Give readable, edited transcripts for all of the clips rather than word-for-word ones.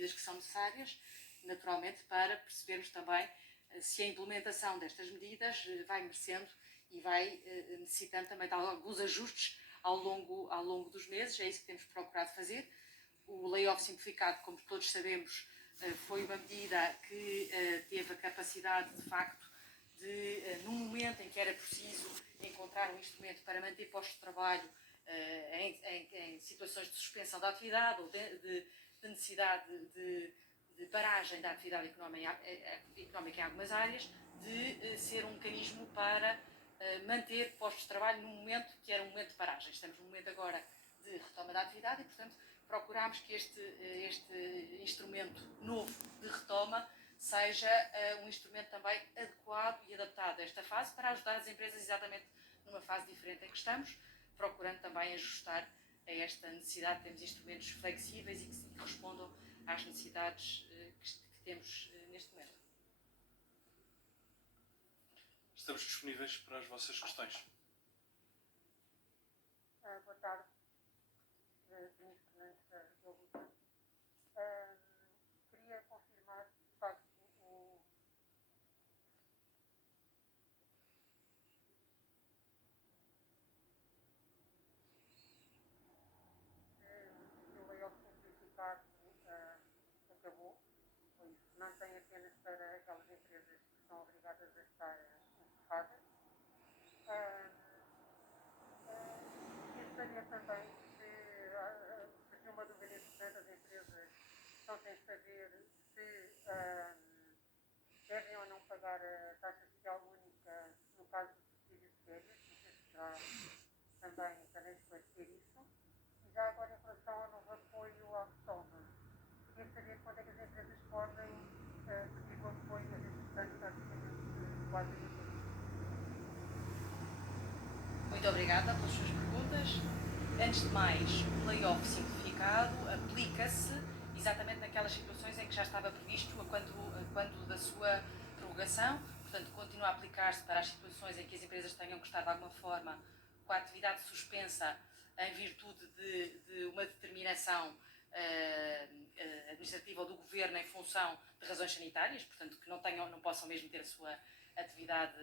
medidas que são necessárias, naturalmente, para percebermos também se a implementação destas medidas vai merecendo e vai necessitando também de alguns ajustes ao longo dos meses. É isso que temos procurado fazer. O layoff simplificado, como todos sabemos, foi uma medida que teve a capacidade, de facto, de, num momento em que era preciso encontrar um instrumento para manter postos de trabalho em situações de suspensão da atividade ou de necessidade de paragem da atividade económica em algumas áreas, de ser um mecanismo para manter postos de trabalho num momento que era um momento de paragem. Estamos num momento agora de retoma da atividade e, portanto, procurámos que este instrumento novo de retoma seja um instrumento também adequado e adaptado a esta fase para ajudar as empresas exatamente numa fase diferente em que estamos, procurando também ajustar a esta necessidade de termos instrumentos flexíveis e que respondam às necessidades que temos neste momento. Estamos disponíveis para as vossas questões. Boa tarde, Ministro Fernandes da Luta. Queria confirmar, de facto, o layoff simplificado acabou, pois não tem apenas para aquelas empresas que são obrigadas a estar encerradas. Gostaria também se surgiu uma dúvida importante, as empresas estão sem saber se devem ou não pagar a taxa social única no caso do subsídio de férias, não sei se já também esclarecer isso. E já agora em relação ao novo apoio à retoma, queria saber quando é que as empresas podem pedir o apoio, mas entretanto praticamente quase não. Muito obrigada pelas suas perguntas. Antes de mais, o layoff simplificado aplica-se exatamente naquelas situações em que já estava previsto quando da sua prorrogação. Portanto, continua a aplicar-se para as situações em que as empresas tenham que estar de alguma forma com a atividade suspensa em virtude de uma determinação administrativa ou do governo em função de razões sanitárias, portanto, que não possam mesmo ter a sua atividade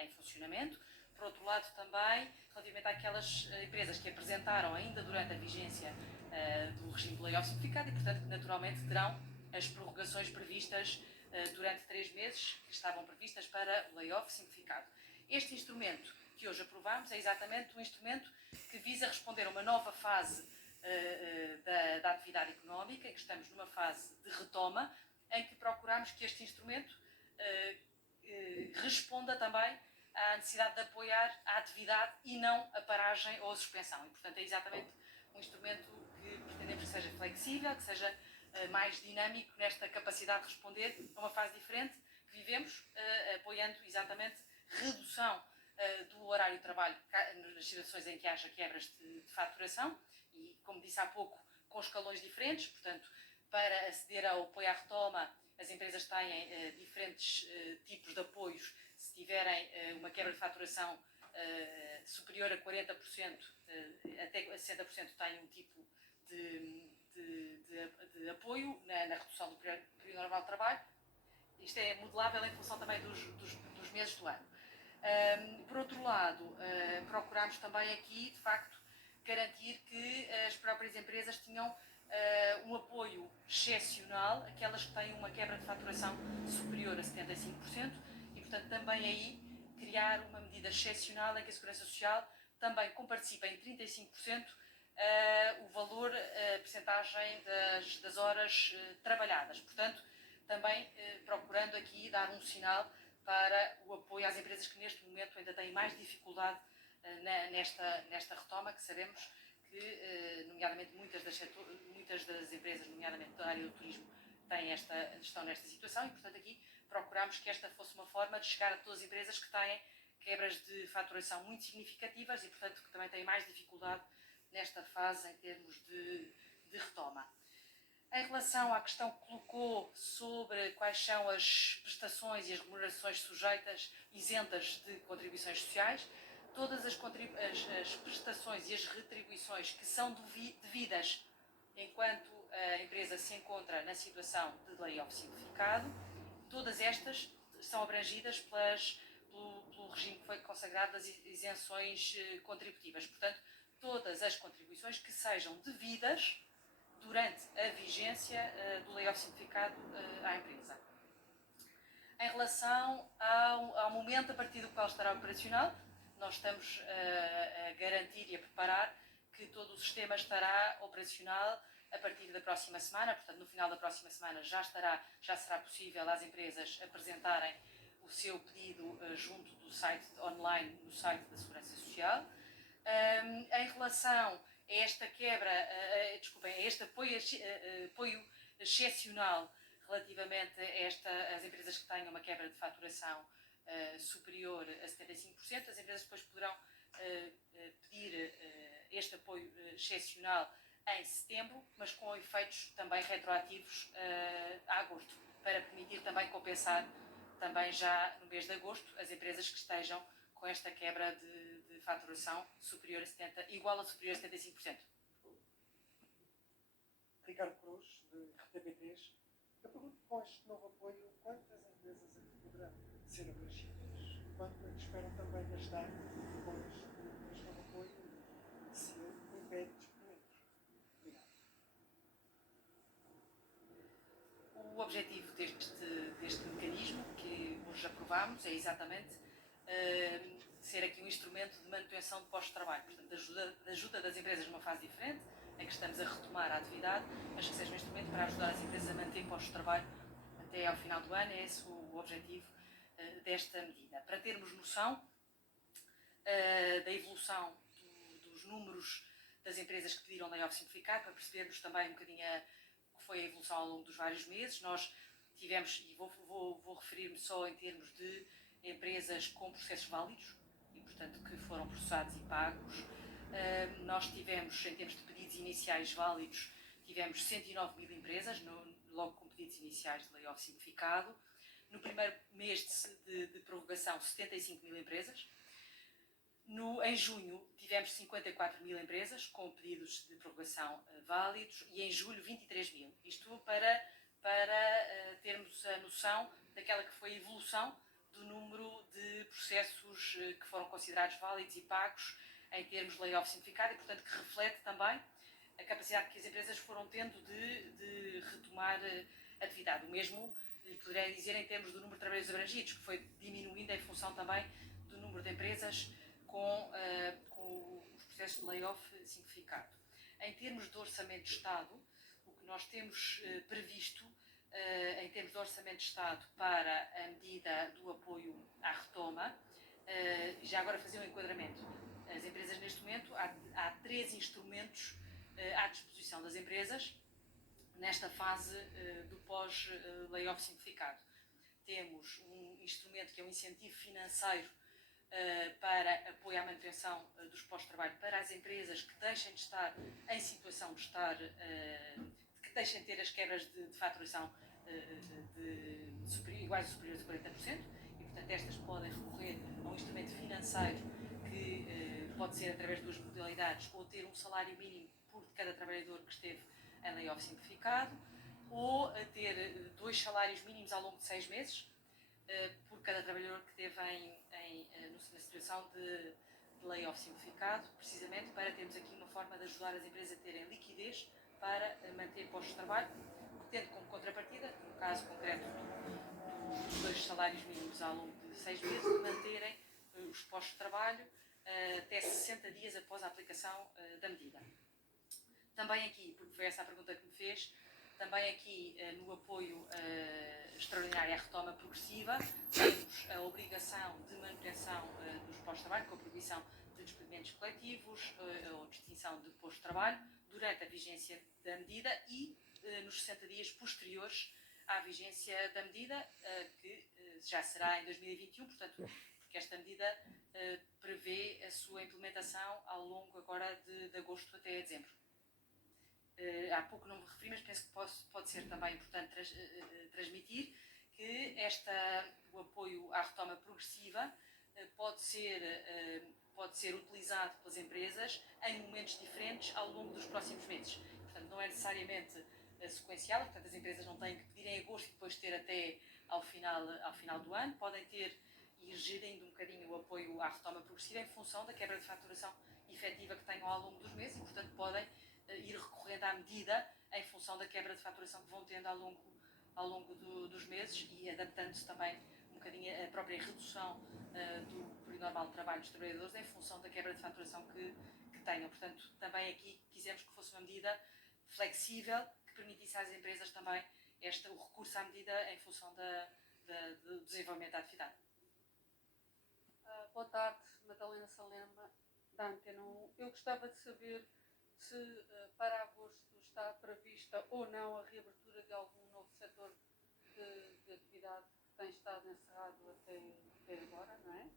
em funcionamento. Por outro lado, também, relativamente àquelas empresas que apresentaram ainda durante a vigência do regime de layoff simplificado e, portanto, que naturalmente terão as prorrogações previstas durante 3 meses, que estavam previstas para o layoff simplificado. Este instrumento que hoje aprovamos é exatamente um instrumento que visa responder a uma nova fase da atividade económica, em que estamos numa fase de retoma, em que procuramos que este instrumento responda também à necessidade de apoiar a atividade e não a paragem ou a suspensão. E, portanto, é exatamente um instrumento que pretendemos que seja flexível, que seja mais dinâmico nesta capacidade de responder a uma fase diferente que vivemos, apoiando exatamente redução do horário de trabalho nas situações em que haja quebras de faturação e, como disse há pouco, com escalões diferentes. Portanto, para aceder ao apoio à retoma, as empresas têm diferentes tipos de apoios. Se tiverem uma quebra de faturação superior a 40%, até a 60%, têm um tipo de apoio na redução do período normal de trabalho. Isto é modelável em função também dos meses do ano. Por outro lado, procurámos também aqui, de facto, garantir que as próprias empresas tinham um apoio excepcional, aquelas que têm uma quebra de faturação superior a 75%, e, portanto, também aí criar uma medida excepcional em que a Segurança Social também comparticipa em 35% o valor, a percentagem das horas trabalhadas. Portanto, também procurando aqui dar um sinal para o apoio às empresas que neste momento ainda têm mais dificuldade nesta retoma, que sabemos que, nomeadamente, muitas das empresas, nomeadamente da área do turismo, estão nesta situação e, portanto, aqui procurámos que esta fosse uma forma de chegar a todas as empresas que têm quebras de faturação muito significativas e, portanto, que também têm mais dificuldade nesta fase em termos de retoma. Em relação à questão que colocou sobre quais são as prestações e as remunerações sujeitas, isentas de contribuições sociais, todas as prestações e as retribuições que são devidas enquanto a empresa se encontra na situação de layoff simplificado, todas estas são abrangidas pelo regime que foi consagrado das isenções contributivas. Portanto, todas as contribuições que sejam devidas durante a vigência do layoff simplificado à empresa. Em relação ao momento a partir do qual estará operacional, nós estamos a garantir e a preparar que todo o sistema estará operacional a partir da próxima semana. Portanto, no final da próxima semana já será possível às empresas apresentarem o seu pedido junto do site online, no site da Segurança Social. Em relação a esta quebra, a este apoio excepcional relativamente a as empresas que tenham uma quebra de faturação superior a 75%, as empresas depois poderão pedir este apoio excepcional em setembro, mas com efeitos também retroativos a agosto, para permitir também compensar também já no mês de agosto as empresas que estejam com esta quebra de faturação superior a 70, igual ou superior a 75%. Ricardo Cruz, de RTP3. Eu pergunto, com este novo apoio, quantas empresas é que poderão ser abrangidas? Quanto é que esperam também gastar depois deste novo apoio e se impede despedimentos? Obrigado. O objetivo deste mecanismo que hoje aprovámos é exatamente ser aqui um instrumento de manutenção de postos de trabalho, portanto, de ajuda das empresas numa fase diferente, em que estamos a retomar a atividade, mas que seja um instrumento para ajudar as empresas a manter postos de trabalho até ao final do ano. É esse o objetivo desta medida. Para termos noção da evolução dos números das empresas que pediram layoff simplificado, para percebermos também um bocadinho o que foi a evolução ao longo dos vários meses, nós tivemos, e vou referir-me só em termos de empresas com processos válidos, e portanto que foram processados e pagos. Nós tivemos, em termos de pedidos iniciais válidos, tivemos 109 mil empresas, logo com pedidos iniciais de layoff simplificado. No primeiro mês de prorrogação, 75 mil empresas. Em junho, tivemos 54 mil empresas com pedidos de prorrogação válidos e em julho, 23 mil. Isto para termos a noção daquela que foi a evolução do número de processos que foram considerados válidos e pagos em termos de layoff simplificado e, portanto, que reflete também a capacidade que as empresas foram tendo de retomar a atividade. O mesmo lhe poderei dizer em termos do número de trabalhadores abrangidos, que foi diminuindo em função também do número de empresas com os processos de layoff simplificado. Em termos de orçamento de Estado, o que nós temos previsto em termos de orçamento de Estado para a medida do apoio à retoma, já agora fazer um enquadramento. As empresas neste momento, há 3 instrumentos à disposição das empresas nesta fase do pós-layoff simplificado. Temos um instrumento que é um incentivo financeiro para apoio à manutenção dos postos de trabalho para as empresas que deixem de estar em situação de estar, que deixem de ter as quebras de faturação iguais ou superiores a 40%, e portanto estas podem recorrer a um instrumento financeiro que pode ser através de 2 modalidades, ou ter um salário mínimo por cada trabalhador que esteve em layoff simplificado, ou a ter 2 salários mínimos ao longo de 6 meses, por cada trabalhador que esteve na situação de layoff simplificado, precisamente para termos aqui uma forma de ajudar as empresas a terem liquidez para manter postos de trabalho, tendo como contrapartida, no caso concreto dos 2 salários mínimos ao longo de 6 meses, de manterem os postos de trabalho até 60 dias após a aplicação da medida. Também aqui, porque foi essa a pergunta que me fez, também aqui no apoio extraordinário à retoma progressiva, temos a obrigação de manutenção dos postos de trabalho, com a proibição de despedimentos coletivos ou distinção de posto de trabalho durante a vigência da medida e nos 60 dias posteriores à vigência da medida, que já será em 2021, portanto, porque esta medida prevê a sua implementação ao longo agora de agosto até dezembro. Há pouco não me referi, mas penso que pode ser também importante transmitir que o apoio à retoma progressiva pode ser utilizado pelas empresas em momentos diferentes ao longo dos próximos meses. Portanto, não é é necessariamente sequencial, portanto as empresas não têm que pedir em agosto e depois ter até ao final do ano, podem ter e ir gerindo um bocadinho o apoio à retoma progressiva em função da quebra de faturação efetiva que tenham ao longo dos meses e, portanto, podem ir recorrendo à medida em função da quebra de faturação que vão tendo ao longo dos meses e adaptando-se também um bocadinho a própria redução do período normal de trabalho dos trabalhadores em função da quebra de faturação que tenham. Portanto, também aqui quisemos que fosse uma medida flexível que permitisse às empresas também o recurso à medida em função do desenvolvimento da atividade. Boa tarde, Madalena Salema, da Antena 1. Eu gostava de saber se para agosto está prevista ou não a reabertura de algum novo setor de atividade que tem estado encerrado até agora, não é?